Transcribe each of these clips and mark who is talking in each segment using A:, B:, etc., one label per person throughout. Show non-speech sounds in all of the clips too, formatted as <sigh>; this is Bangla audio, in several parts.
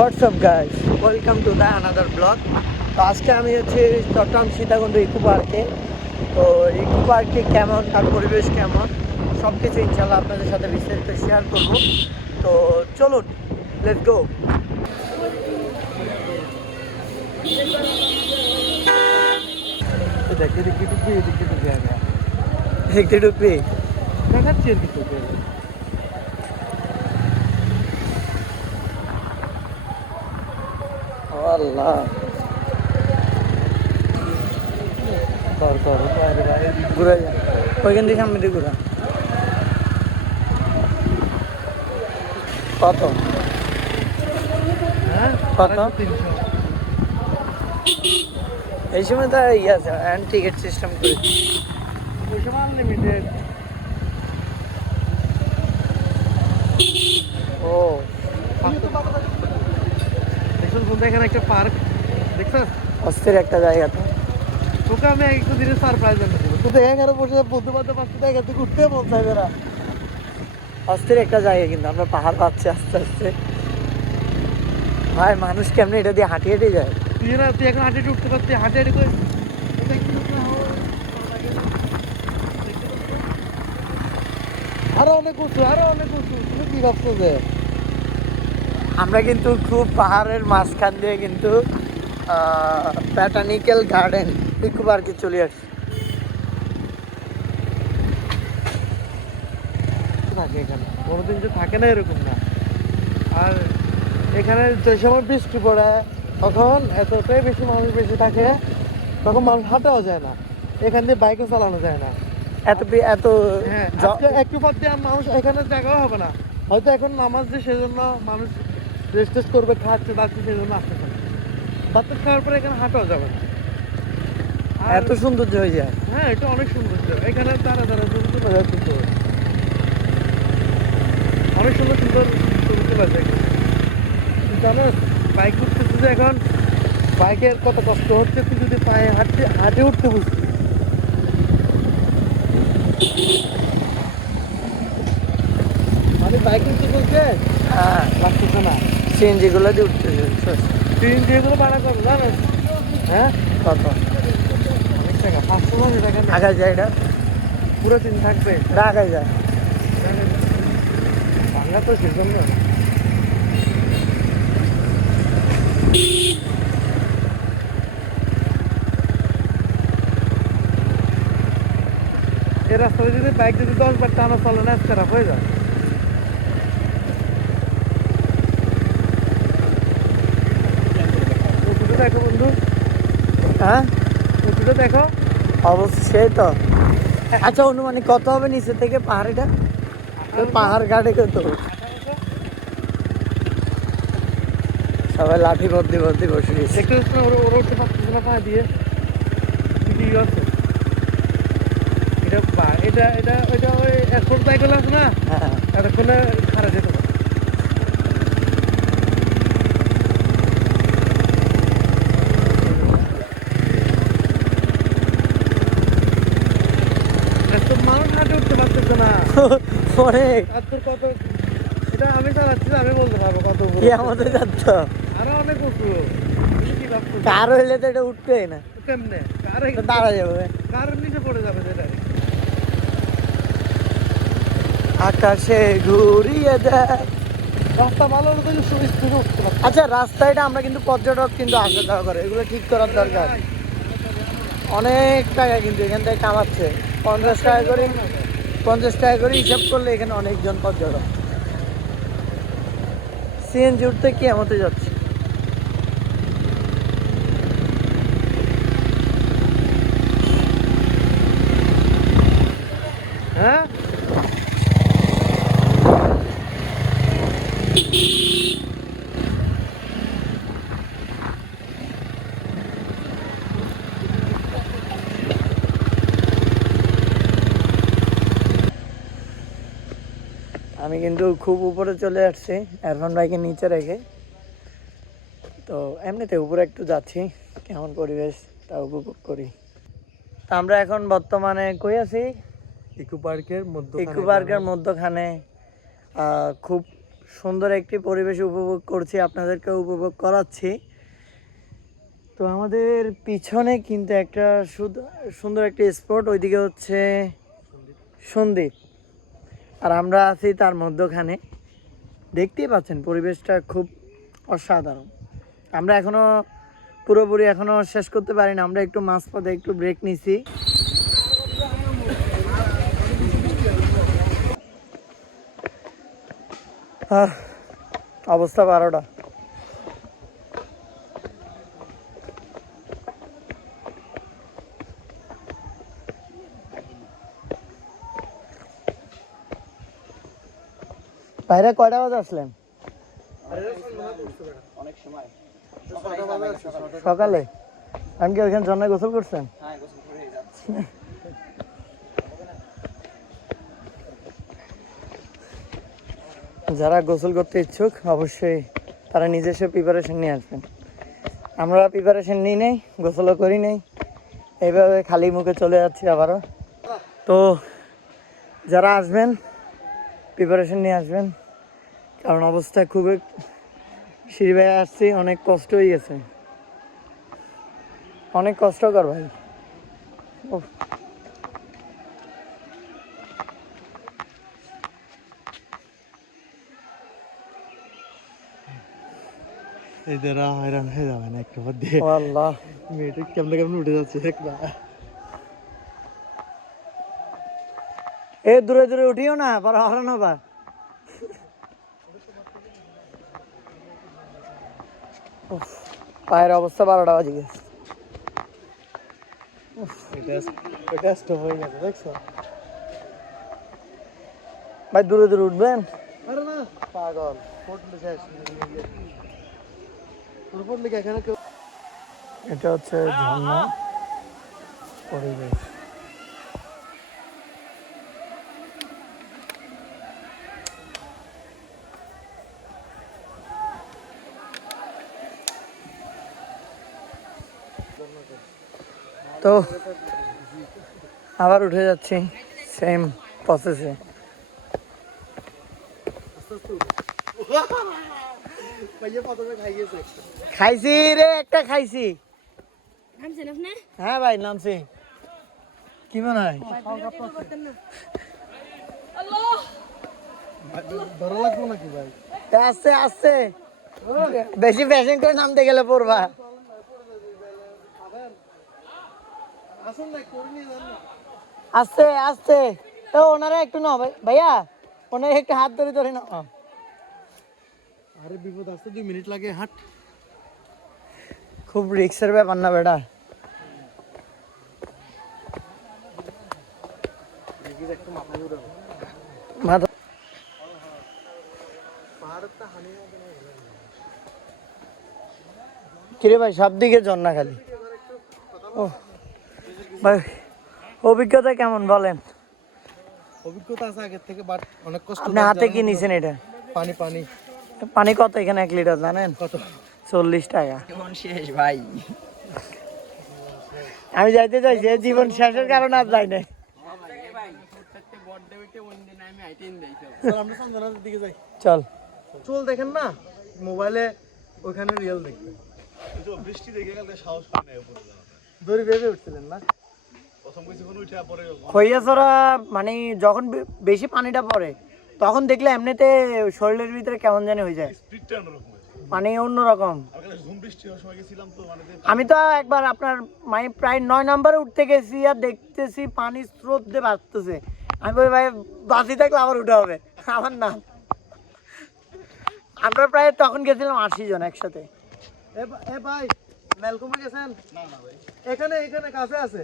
A: What's up guys welcome to the another blog তো আজকে আমি হচ্ছে চট্টগ্রাম সীতাকুণ্ড ইকো পার্কে। তো ইকো পার্কে কেমন তার পরিবেশ কেমন সব কিছু ইনশাল্লাহ আপনাদের সাথে বিস্তারিত শেয়ার করব। তো চলুন লেটস গো
B: দেখে দেখে ঢুকে এদিকে ঢুকে জায়গা
A: দেখতে ঢুকবি
B: দেখাচ্ছি আর কি
A: আল্লাহ।
B: কর কর।
A: ঘুরে যা। ওইখান থেকে সামনে দিয়ে ঘুরা? কত?
B: হ্যাঁ?
A: কত? এই সময় তো ইয়ে আছে অ্যান্ড টিকিট সিস্টেম করে।
B: ওই সময় আনলিমিটেড
A: ও।
B: দেখুন বন্ধু এখানে একটা পার্ক দেখছিস
A: অস্থির একটা জায়গা তো।
B: তোকে আমি একটু দিনে সারপ্রাইজ এনে দেবো তো দেখে এখানে বসে বন্ধু বান্ধব পাঁচটা জায়গা থেকে ঘুরতে মন চাইবে না।
A: অস্থির একটা জায়গা কিন্তু আমরা পাহাড় পাচ্ছি আস্তে আস্তে। ভাই মানুষ কেমনে এটা দিয়ে হাঁটিয়ে হেঁটে যায়?
B: তুই না তুই এখন হাঁটে উঠতে পারতি হাঁটে হাঁটে করে আরও অনেক উঁচু আরও অনেক উঁচু তুমি কি ভাবছ যে?
A: আমরা কিন্তু খুব পাহাড়ের মাঝখান দিয়ে কিন্তু প্যাটানিক্যাল গার্ডেন ইকো পার্কে চলে আসছি।
B: থাকে এখানে। কোনোদিন যে থাকে না এরকম না। আর এখানে যে সময় বৃষ্টি পড়ে তখন এতটাই বেশি মানুষ বেশি থাকে তখন মানুষ হাঁটাও যায় না। এখান দিয়ে বাইকও চালানো যায় না।
A: এত এত
B: হ্যাঁ একটু পর দিয়ে মানুষ এখানে জায়গাও হবে না। হয়তো এখন নামাজ দিয়ে সেজন্য মানুষ রেস্ট টেস্ট করবে খাচ্ছে দাচ্ছে সেজন্য আসতেছে না। বাচ্চা খাওয়ার পরে এখানে হাঁটাও যাবে না।
A: এত সৌন্দর্য হয়ে যায়।
B: হ্যাঁ এটা অনেক সুন্দর এখানে তারা তারা ছবি তোলা যায় কিন্তু অনেক সুন্দর সুন্দর ছবি তোলা যায় জানো বাইক উঠতেছে যে এখন বাইকের কত কষ্ট হচ্ছে তুই যদি পায়ে হাঁটতে হাঁটে উঠতে বুঝতি। মানে বাইক উঠতে বলছে
A: হ্যাঁ।
B: লাগতেছে না।
A: সিএনজি দিয়ে উঠতেছে
B: ভাড়া করো জানেন হ্যাঁ?
A: কত?
B: অনেক টাকা পাঁচশো টাকা। না।
A: আগায় যায় এটা?
B: পুরো দিন থাকবে।
A: এটা আগায় যায়।
B: বাংলা তো সেজন্য। এই রাস্তাতে যদি বাইক যদি দশ বার টানা চলে না খারাপ হয়ে যায়।
A: হ্যাঁ?
B: দেখো।
A: অবশ্যই তো। আচ্ছা অনুমানিক কত হবে নিচে থেকে পাহাড়িটা? পাহাড় ঘাটে কত? সবাই লাঠি ভর্তি ভর্তি বসে গেছে
B: পাচ্ছ ওরা ওরা উঠতে পারতেছে না পা দিয়ে। আছে? এটা এটা এটা ওইটা ওই এয়ারপোর্ট বাইকগুলো আছে না?
A: হ্যাঁ।
B: এতক্ষণে খারাপ যেতে পারে এত মানুষ হাঁটে উঠতে পারতেছে না। <laughs>
A: অনেক
B: কত? এটা আমি চালাচ্ছি আমি বলতে পারব কত।
A: কি আমাদের যাচ্ছ
B: আরও অনেক
A: কার হইলে তো এটা উঠবেই না।
B: কেমনে? কার
A: দাঁড়া যাবে।
B: কার নিচে পড়ে যাবে যেটা
A: আকাশে ঘুরিয়ে দেয়।
B: রাস্তা ভালো হলে তো স্পিডে উঠতে পারতো
A: আচ্ছা রাস্তাটা আমরা কিন্তু পর্যটক কিন্তু আসা যাওয়া করে। এগুলো ঠিক করার দরকার। অনেক টাকা কিন্তু এখান থেকে কামাচ্ছে। পঞ্চাশ টাকা করে। পঞ্চাশ টাকা করে হিসাব করলে এখানে অনেকজন পর্যটক। সিএনজি উঠতে কি এমতে যাচ্ছে
B: হ্যাঁ
A: আমি কিন্তু খুব উপরে চলে আসছি এরফান ভাইকে নিচে রেখে। তো এমনিতে উপরে একটু যাচ্ছি কেমন পরিবেশ তা উপভোগ করি। তা আমরা এখন বর্তমানে কই আছি?
B: ইকো পার্কের মধ্যে
A: ইকো পার্কের মধ্যখানে। খুব সুন্দর একটি পরিবেশ উপভোগ করছি আপনাদেরকে উপভোগ করাচ্ছি। তো আমাদের পিছনে কিন্তু একটা সুন্দর একটি স্পট ওইদিকে হচ্ছে সন্দ্বীপ। আর আমরা আছি তার মধ্যখানে। দেখতেই পাচ্ছেন, পরিবেশটা খুব অসাধারণ। আমরা এখনও পুরোপুরি এখনও শেষ করতে পারি না, আমরা একটু মাছ পথে একটু ব্রেক নিছি। অবস্থা বারোটা। বাইরে কয়টা বাজে আসলেন? সকালে? আমি কি ওইখানে জন্নায় গোসল করছেন? যারা গোসল করতে ইচ্ছুক, অবশ্যই তারা নিজস্ব প্রিপারেশন নিয়ে আসবেন। আমরা প্রিপারেশন নিই নেই, গোসলও করি নেই। এইভাবে খালি মুখে চলে যাচ্ছি আবারও। তো যারা আসবেন প্রিপারেশন নিয়ে আসবেন। কারণ অবস্থা খুবই সিঁড়ি বেয়ে আসছি অনেক কষ্ট হয়ে গেছে। অনেক কষ্টকর ভাই। উফ।
B: এদের হয়রান হয়ে যাবে না একটু দিয়ে।
A: আল্লাহ
B: মেয়েটা কেমনে কেমনে উঠে যাচ্ছে দেখ না।
A: এ দূরে দূরে উঠিও না পর হরানো বা উফ, পায়ের অবস্থা বারোটা বাজে গেছে।
B: এটা এটা গেছে দেখছ?
A: ভাই দূরে দূরে উঠবেন?
B: পাগল
A: এটা হচ্ছে ঝর্ণা পরিবেশ। তো আবার উঠে যাচ্ছি সেম প্রসেসে খাইছি রে, একটা খাইছি। হ্যাঁ ভাই, নামছি। কি মনে হয়? আস্তে আস্তে। বেশি ফ্যাশন করে নামতে গেলে পড়বা।
B: না না
A: আস্তে আস্তে তো ওনারা একটু নাও ভাই ভাইয়া ওনারা একটু হাত ধরে ধরে নাও।
B: আরে বিপদ আসতে দুই মিনিট লাগে হাট।
A: খুব রিক্সের ব্যাপার না বেটা। মাথা কিরে ভাই সব দিকে জন্না খালি। ও ভাই অভিজ্ঞতা কেমন বলেন?
B: অভিজ্ঞতা আছে আগের থেকে বাট অনেক কষ্ট
A: আপনি হাতে কি নিছেন এটা?
B: পানি পানি।
A: পানি কত এখানে এক লিটার জানেন?
B: কত?
A: চল্লিশ টাকা।
C: শেষ ভাই।
A: আমি যাইতে চাইছি এই জীবন শেষের কারণে আর যাই নাই।
B: চল আমরা সঞ্জনার দিকে যাই।
A: চল।
B: দেখেন না মোবাইলে ওখানে রিয়েল দেখবেন
D: বৃষ্টি দেখে গেলে সাহস না
B: দড়ি বেঁধে উঠছিলেন না?
A: খইয়াছড়া মানে যখন বেশি পানিটা পড়ে তখন দেখলে এমনিতে শরীরের ভিতরে কেমন জানি হয়ে যায়। মানে অন্যরকম।
D: আর কাছে ঝুম বৃষ্টি হওয়ার সময় গেছিলাম তো মানে
A: আমি তো একবার আপনার মানে প্রায় নয় নম্বরে উঠতে গেছি আর দেখতেছি পানি স্রোত দিয়ে বাঁচতেছে আমি বলি ভাই বাঁচি থাকলে আবার উঠে হবে। আমার না আমরা প্রায় তখন গেছিলাম আশি জন একসাথে।
B: এ ভাই মেলকমে গেছেন?
D: না না ভাই।
B: এখানে এখানে কাছে আছে?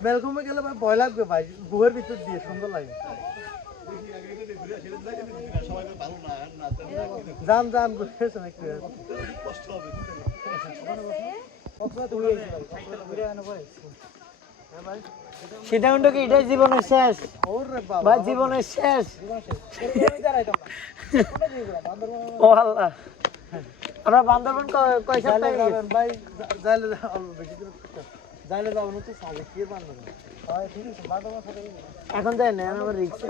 B: মেলকমে গেলে ভাই ভয় লাগবে ভাই গুহের ভিতর দিয়ে সুন্দর লাগে যান যান ঘুরেছেন একটু
D: কষ্ট হবে
A: সীতাকুণ্ড কি এটাই জীবনের শেষ ভাই জীবনের শেষ ও আল্লাহ আমরা বান্দরবন কয় সপ্তাহ
B: ভাই যাইলে অল্প বেশি
A: এখন যাই না আমার রিক্স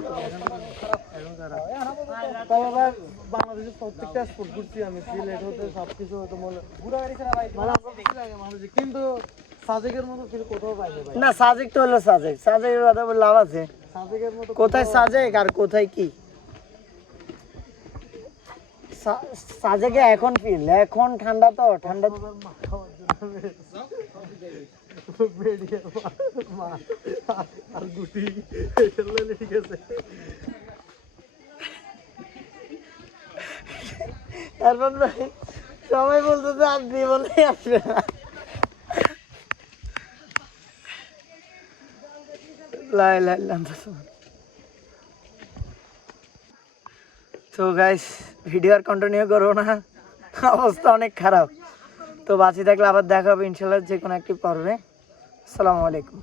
B: আবার বাংলাদেশের প্রত্যেকটা স্পোর্ট আমি সিলেট হতে সব কিছু হতে মনে মানে কিন্তু সাজেকের মতো ফিল কোথাও পাইনি
A: না সাজেক তো হলো সাজেক সাজেকের কথা বলে লাভ আছে
B: সাজেকের মতো
A: কোথায় সাজেক আর কোথায় কি সাজেকে এখন ফিল এখন ঠান্ডা তো ঠান্ডা
B: খাওয়ার বেরিয়ে মা আর
A: সবাই বলে আসবে লাই লাই তো গাইস ভিডিও আর কন্টিনিউ করব না। অবস্থা অনেক খারাপ। তো বাঁচি থাকলে আবার দেখা হবে, ইনশাল্লাহ যে কোনো একটি পর্বে। আসসালামু আলাইকুম।